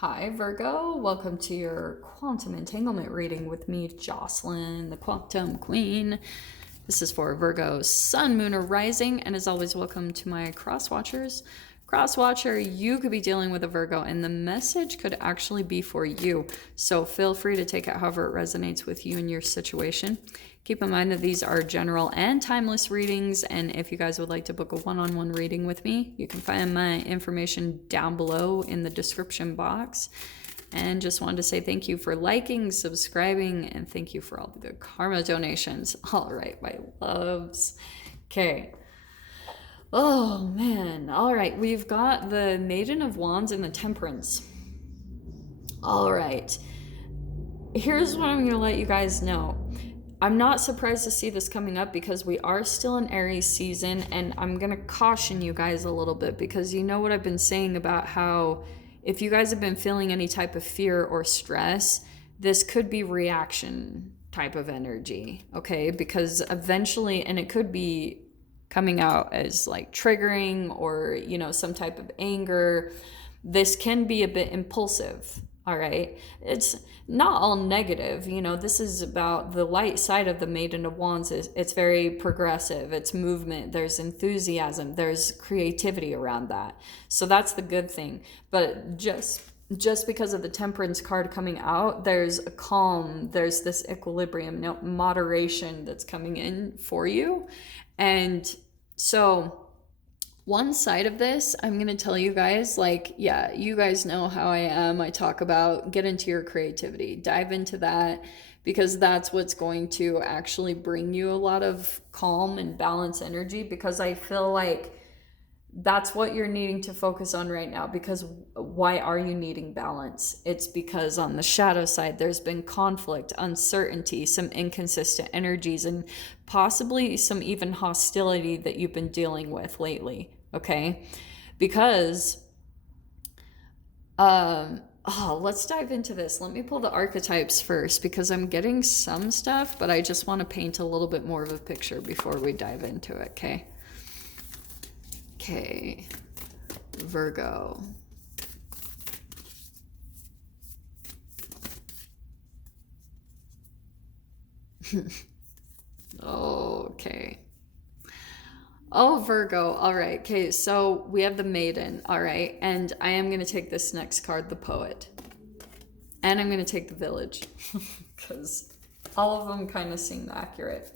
Hi, Virgo. Welcome to your quantum entanglement reading with me, Jocelyn, the quantum queen. This is for Virgo, sun, moon, or rising. And as always, welcome to my cross watchers. Cross watcher, you could be dealing with a Virgo, and the message could actually be for you. So feel free to take it however it resonates with you and your situation. Keep in mind that these are general and timeless readings, and if you guys would like to book a one-on-one reading with me, you can find my information down below in the description box. And just wanted to say thank you for liking, subscribing, and thank you for all the good karma donations. All right, my loves. Okay. Oh, man. All right, we've got the Maiden of Wands and the Temperance. All right. Here's what I'm going to let you guys know. I'm not surprised to see this coming up because we are still in Aries season, and I'm going to caution you guys a little bit because you know what I've been saying about how if you guys have been feeling any type of fear or stress, this could be reaction type of energy, okay? Because eventually, and it could be coming out as like triggering or, you know, some type of anger. This can be a bit impulsive. All right. It's not all negative. You know, this is about the light side of the Maiden of Wands. It's very progressive. It's movement. There's enthusiasm. There's creativity around that. So that's the good thing. But just because of the Temperance card coming out, there's a calm, there's this equilibrium, moderation that's coming in for you. And so one side of this, I'm going to tell you guys, like, yeah, you guys know how I am. I talk about get into your creativity, dive into that, because that's what's going to actually bring you a lot of calm and balance energy, because I feel like that's what you're needing to focus on right now. Because why are you needing balance? It's because on the shadow side, there's been conflict, uncertainty, some inconsistent energies, and possibly some even hostility that you've been dealing with lately. Okay, because let's dive into this. Let me pull the archetypes first because I'm getting some stuff, but I just want to paint a little bit more of a picture before we dive into it. Okay, Virgo. Okay. Oh, Virgo. All right. Okay, so we have the Maiden. All right. And I am going to take this next card, the Poet. And I'm going to take the Village because all of them kind of seem accurate.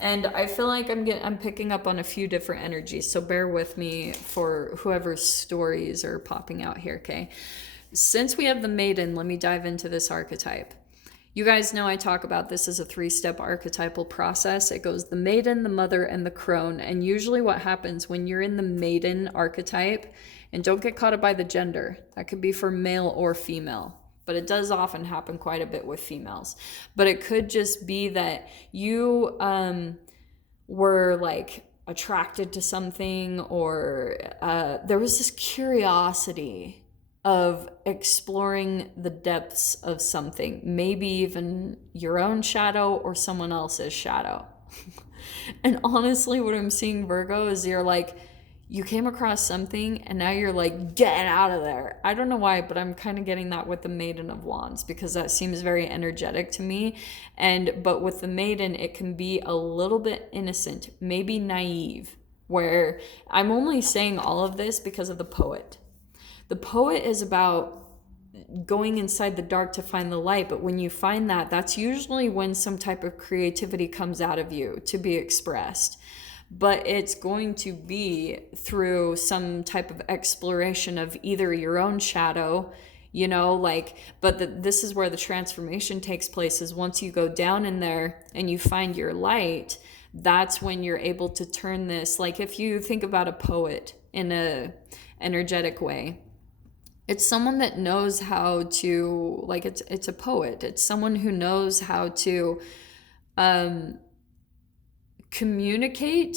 And I feel like I'm picking up on a few different energies, so bear with me for whoever's stories are popping out here, okay? Since we have the Maiden, let me dive into this archetype. You guys know I talk about this as a 3-step archetypal process. It goes the Maiden, the Mother, and the Crone. And usually what happens when you're in the Maiden archetype, and don't get caught up by the gender, that could be for male or female, but it does often happen quite a bit with females. But it could just be that you were like attracted to something, or there was this curiosity of exploring the depths of something, maybe even your own shadow or someone else's shadow. And honestly, what I'm seeing, Virgo, is you came across something and now you're like, get out of there. I don't know why, but I'm kind of getting that with the Maiden of Wands because that seems very energetic to me. But with the Maiden, it can be a little bit innocent, maybe naive, where I'm only saying all of this because of the Poet. The Poet is about going inside the dark to find the light, but when you find that, that's usually when some type of creativity comes out of you to be expressed. But it's going to be through some type of exploration of either your own shadow, you know, this is where the transformation takes place, is once you go down in there and you find your light, that's when you're able to turn this, like if you think about a poet in a energetic way, it's someone that knows how to, like, it's a poet. It's someone who knows how to communicate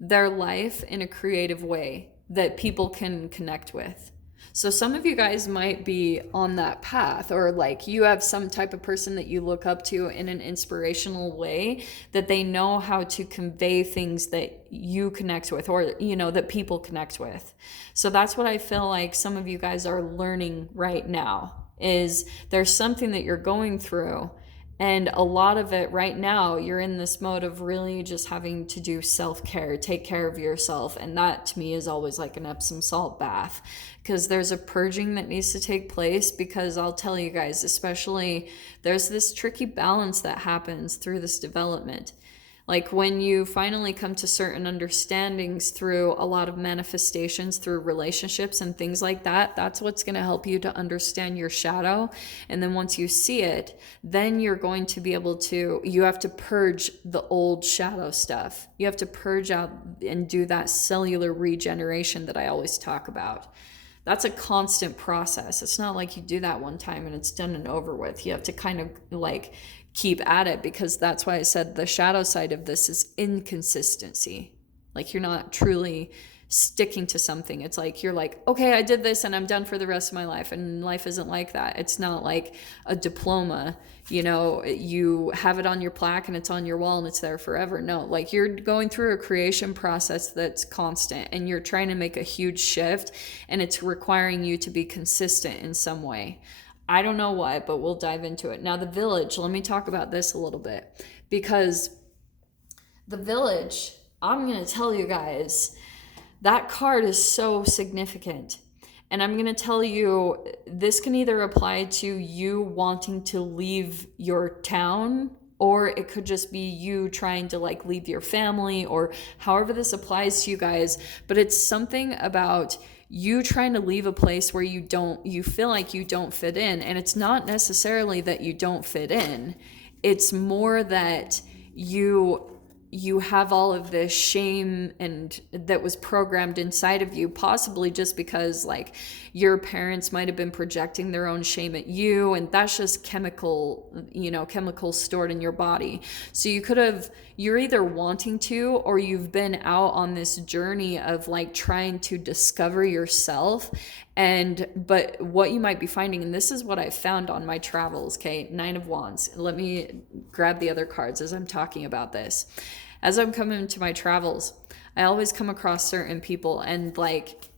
their life in a creative way that people can connect with. So some of you guys might be on that path, or like you have some type of person that you look up to in an inspirational way, that they know how to convey things that you connect with, or, you know, that people connect with. So that's what I feel like some of you guys are learning right now, is there's something that you're going through. And a lot of it right now, you're in this mode of really just having to do self-care, take care of yourself. And that to me is always like an Epsom salt bath, because there's a purging that needs to take place. Because I'll tell you guys, especially, there's this tricky balance that happens through this development. Like when you finally come to certain understandings through a lot of manifestations, through relationships and things like that, that's what's going to help you to understand your shadow. And then once you see it, then you're going to be able to, you have to purge the old shadow stuff. You have to purge out and do that cellular regeneration that I always talk about. That's a constant process. It's not like you do that one time and it's done and over with. You have to kind of like keep at it, because that's why I said the shadow side of this is inconsistency. Like you're not truly sticking to something. It's like you're like, okay, I did this and I'm done for the rest of my life. And life isn't like that. It's not like a diploma, you know, you have it on your plaque and it's on your wall and it's there forever. No, like you're going through a creation process that's constant, and you're trying to make a huge shift, and it's requiring you to be consistent in some way. I don't know why, but we'll dive into it. Now, the village, let me talk about this a little bit, because the village, I'm going to tell you guys, that card is so significant. And I'm going to tell you, this can either apply to you wanting to leave your town, or it could just be you trying to like leave your family, or however this applies to you guys. But it's something about you trying to leave a place where you feel like you don't fit in. And it's not necessarily that you don't fit in. It's more that you have all of this shame and that was programmed inside of you, possibly just because like your parents might have been projecting their own shame at you, and that's just chemicals stored in your body. So you're either wanting to, or you've been out on this journey of like trying to discover yourself. But what you might be finding, and this is what I found on my travels, okay, 9 of Wands. Let me grab the other cards as I'm talking about this. As I'm coming to my travels, I always come across certain people, and like,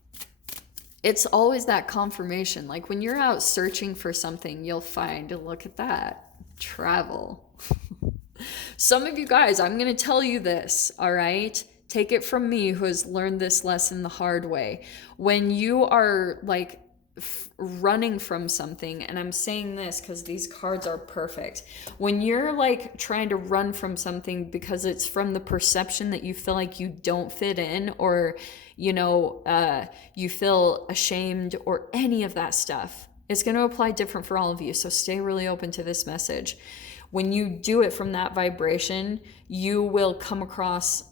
it's always that confirmation. Like when you're out searching for something, you'll find, look at that, travel. Some of you guys, I'm going to tell you this, all right? Take it from me, who has learned this lesson the hard way. When you are like running from something, and I'm saying this because these cards are perfect. When you're like trying to run from something because it's from the perception that you feel like you don't fit in, or, you know, you feel ashamed, or any of that stuff, it's going to apply different for all of you. So stay really open to this message. When you do it from that vibration, you will come across,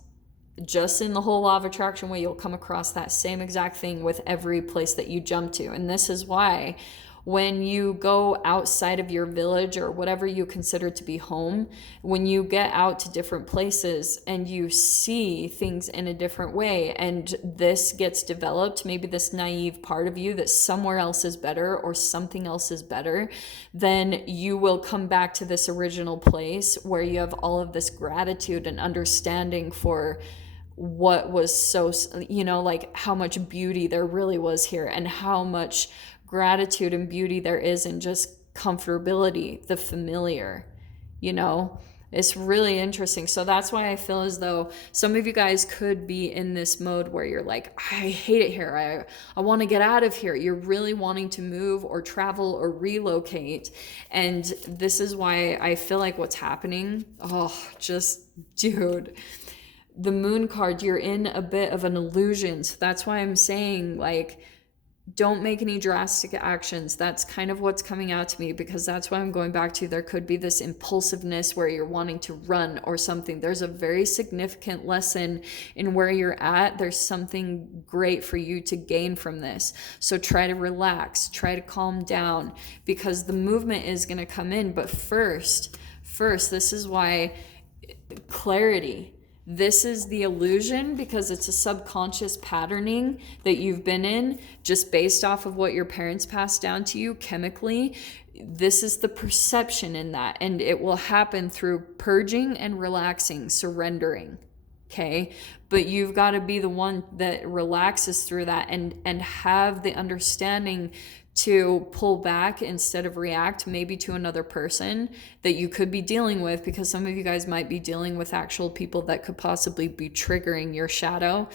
just in the whole law of attraction way, you'll come across that same exact thing with every place that you jump to. And this is why when you go outside of your village, or whatever you consider to be home, when you get out to different places and you see things in a different way, and this gets developed, maybe this naive part of you that somewhere else is better or something else is better, then you will come back to this original place where you have all of this gratitude and understanding for what was so, you know, like how much beauty there really was here, and how much gratitude and beauty there is in just comfortability, the familiar, you know. It's really interesting. So that's why I feel as though some of you guys could be in this mode where you're like, I hate it here. I want to get out of here. You're really wanting to move or travel or relocate. And this is why I feel like what's happening, dude, the moon card, you're in a bit of an illusion. So that's why I'm saying, like, don't make any drastic actions. That's kind of what's coming out to me, because that's why I'm going back to, there could be this impulsiveness where you're wanting to run or something. There's a very significant lesson in where you're at. There's something great for you to gain from this. So try to relax, try to calm down, because the movement is going to come in. But first, this is why clarity. This is the illusion because it's a subconscious patterning that you've been in just based off of what your parents passed down to you chemically. This is the perception in that, and it will happen through purging and relaxing, surrendering. Okay, but you've got to be the one that relaxes through that and have the understanding to pull back instead of react, maybe to another person that you could be dealing with, because some of you guys might be dealing with actual people that could possibly be triggering your shadow.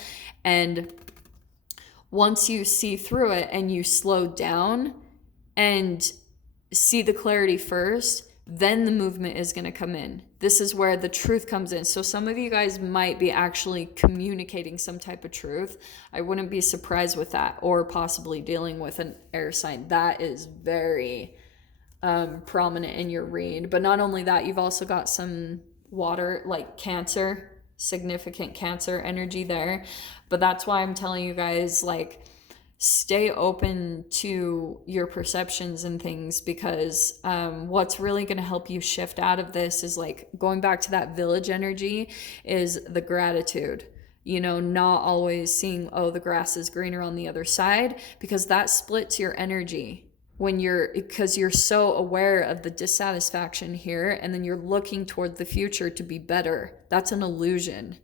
And once you see through it and you slow down and see the clarity first, then the movement is going to come in. This is where the truth comes in. So some of you guys might be actually communicating some type of truth. I wouldn't be surprised with that, or possibly dealing with an air sign. That is very prominent in your read. But not only that, you've also got some water, like Cancer, significant Cancer energy there. But that's why I'm telling you guys, like, stay open to your perceptions and things, because what's really going to help you shift out of this is, like, going back to that village energy, is the gratitude. You know, not always seeing, oh, the grass is greener on the other side, because that splits your energy because you're so aware of the dissatisfaction here, and then you're looking toward the future to be better. That's an illusion.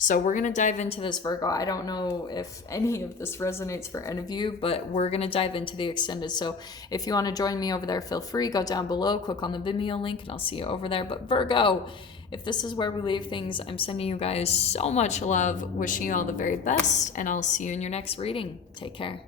So we're going to dive into this, Virgo. I don't know if any of this resonates for any of you, but we're going to dive into the extended. So if you want to join me over there, feel free. Go down below, click on the Vimeo link, and I'll see you over there. But Virgo, if this is where we leave things, I'm sending you guys so much love, wishing you all the very best, and I'll see you in your next reading. Take care.